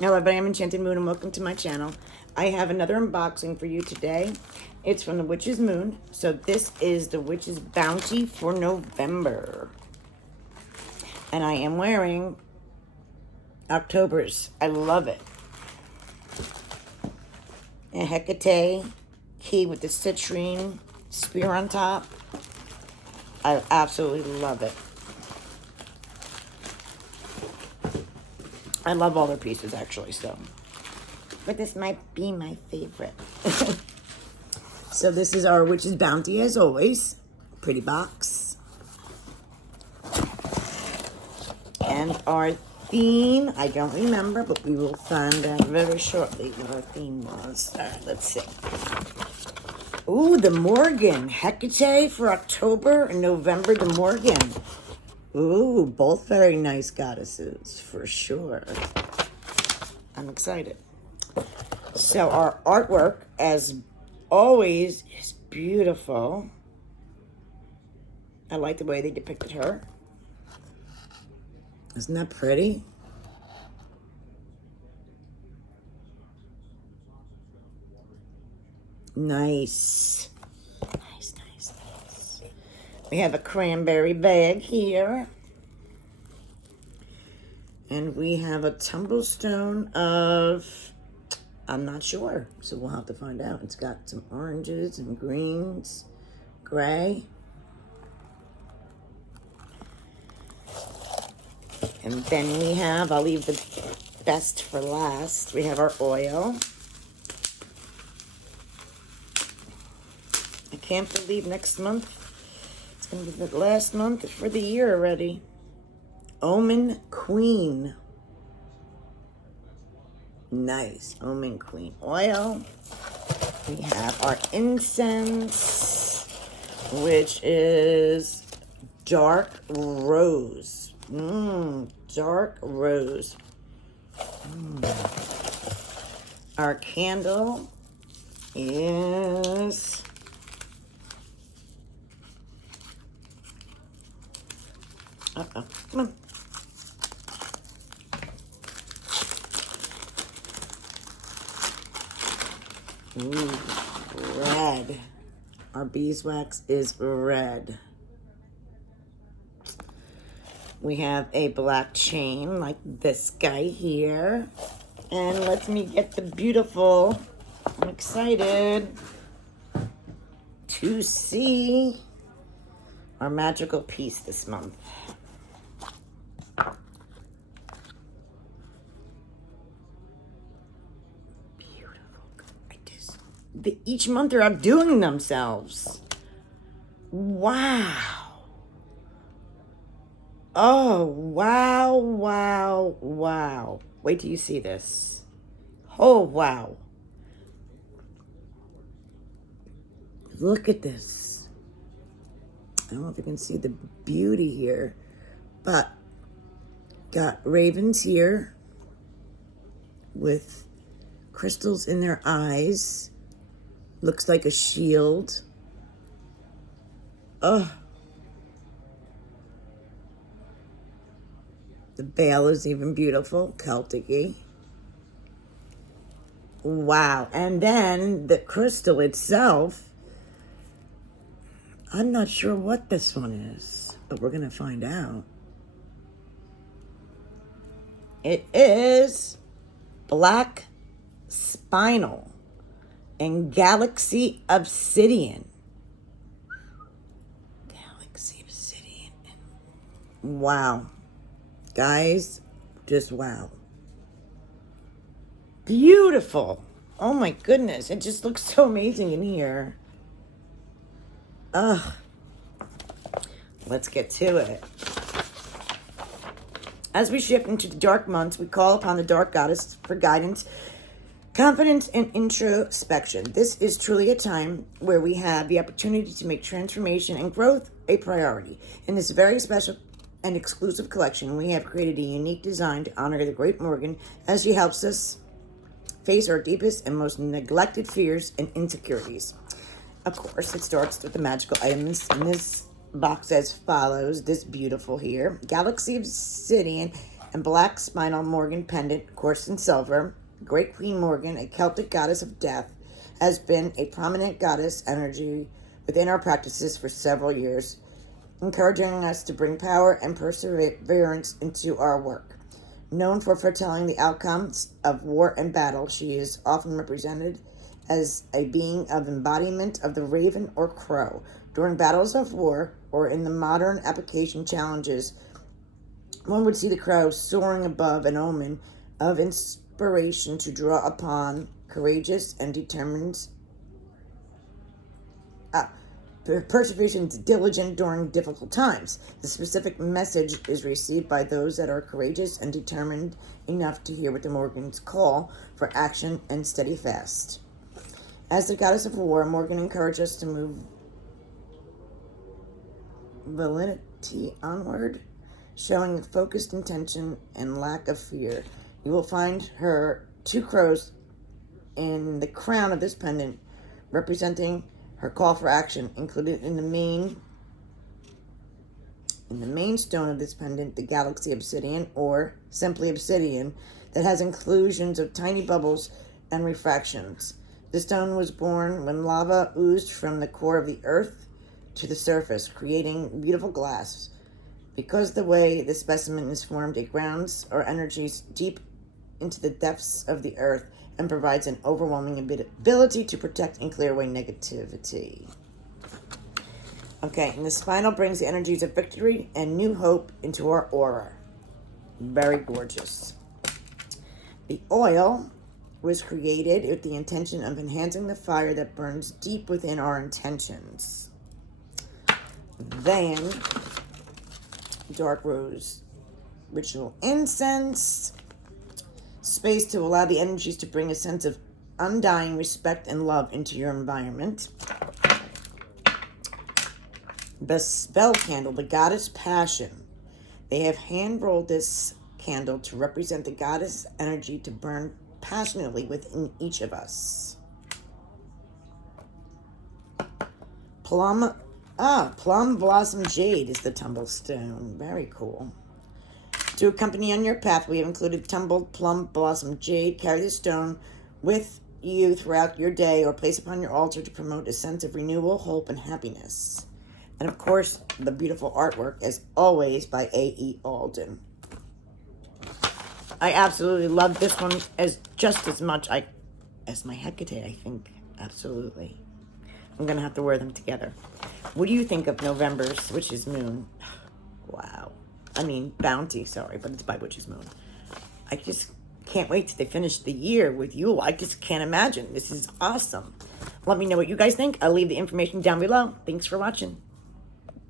Hello, everybody. I'm Enchanted Moon, and welcome to my channel. I have another unboxing for you today. It's from the Witch's Moon. So this is the Witch's Bounty for November. And I am wearing October's. I love it. A Hecate key with the citrine spear on top. I absolutely love it. I love all their pieces, actually, so. But this might be my favorite. So this is our Witch's Bounty, as always. Pretty box. And our theme, I don't remember, but we will find out very shortly what our theme was. All right, let's see. Ooh, the Morgan. Hecate for October and November, the Morgan. Ooh, both very nice goddesses, for sure. I'm excited. So our artwork, as always, is beautiful. I like the way they depicted her. Isn't that pretty? Nice. Nice, nice, nice. We have a cranberry bag here. And we have a tumblestone of, I'm not sure, so we'll have to find out. It's got some oranges and greens, gray. And then we have, I'll leave the best for last, we have our oil. I can't believe next month, it's going to be the last month for the year already. Omen Queen. Nice. Omen Queen oil. We have our incense, which is dark rose. Dark rose. Our candle is come on. Ooh, red. Our beeswax is red. We have a black chain like this guy here. And let me get the beautiful. I'm excited to see our magical piece this month. Each month they're outdoing themselves. Wow. Oh, wow, wow, wow. Wait till you see this. Oh, wow. Look at this. I don't know if you can see the beauty here, but got ravens here with crystals in their eyes. Looks like a shield. Oh. The veil is even beautiful, Celtic-y. Wow. And then the crystal itself, I'm not sure what this one is, but we're going to find out. It is black spinel and Galaxy Obsidian. Galaxy Obsidian. Wow. Guys, just wow. Beautiful. Oh my goodness. It just looks so amazing in here. Ugh. Let's get to it. As we shift into the dark months, we call upon the dark goddess for guidance, confidence, and introspection. This is truly a time where we have the opportunity to make transformation and growth a priority. In this very special and exclusive collection, we have created a unique design to honor the great Morgan as she helps us face our deepest and most neglected fears and insecurities. Of course, it starts with the magical items in this box as follows. This beautiful here, Galaxy Obsidian and black spinal Morgan pendant, coursed in silver. Great Queen Morgan, a Celtic goddess of death, has been a prominent goddess energy within our practices for several years, encouraging us to bring power and perseverance into our work. Known for foretelling the outcomes of war and battle, she is often represented as a being of embodiment of the raven or crow. During battles of war, or in the modern application challenges, one would see the crow soaring above, an omen of inspiration to draw upon courageous and determined perseverance, diligent during difficult times. The specific message is received by those that are courageous and determined enough to hear what the Morgans call for action and steady fast. As the goddess of war, Morgan encourages us to move validity onward, showing focused intention and lack of fear. You will find her two crows in the crown of this pendant, representing her call for action, included in the main stone of this pendant, the Galaxy Obsidian, or simply Obsidian, that has inclusions of tiny bubbles and refractions. The stone was born when lava oozed from the core of the earth to the surface, creating beautiful glass. Because the way the specimen is formed, it grounds our energies deep into the depths of the earth and provides an overwhelming ability to protect and clear away negativity. Okay, and the spinal brings the energies of victory and new hope into our aura. Very gorgeous. The oil was created with the intention of enhancing the fire that burns deep within our intentions. Then, dark rose ritual incense. Space to allow the energies to bring a sense of undying respect and love into your environment. The spell candle, the goddess passion. They have hand-rolled this candle to represent the goddess energy to burn passionately within each of us. Plum blossom jade is the tumble stone. Very cool. To accompany on your path, we have included tumbled plum blossom jade. Carry the stone with you throughout your day or place upon your altar to promote a sense of renewal, hope, and happiness. And of course, the beautiful artwork, as always, by A.E. Alden. I absolutely love this one just as much as my Hecate, I think. Absolutely. I'm going to have to wear them together. What do you think of November's Witch's Moon? Wow. I mean, Bounty, sorry, but it's by Witch's Moon. I just can't wait till they finish the year with Yule. I just can't imagine. This is awesome. Let me know what you guys think. I'll leave the information down below. Thanks for watching.